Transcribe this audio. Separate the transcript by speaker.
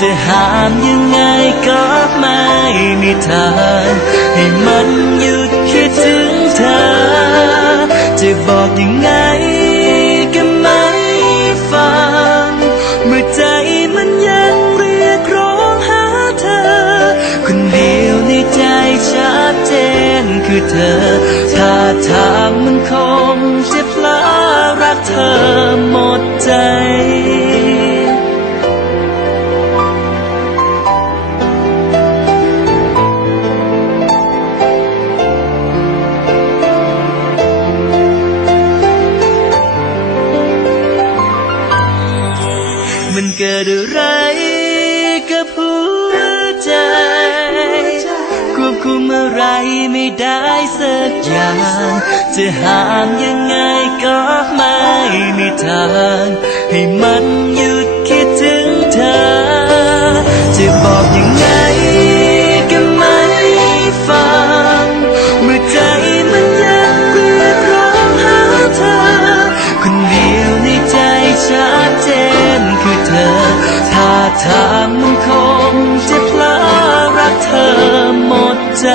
Speaker 1: จะห้ามยังไงก็ไม่มีทางให้มันหยุดคิดถึงเธอ จะบอกยังไงก็ไม่ฟัง เมื่อใจมันยังเรียกร้องหาเธอ คนเดียวในใจชัดเจนคือเธอท่าทาง มันเกิดอะไรกับหัวใจ ควบคุมอะไรไม่ได้สักอย่าง จะห้ามยังไงก็ไม่มีทาง ให้มัน ถามันคงจะพลารักเธอหมดใจ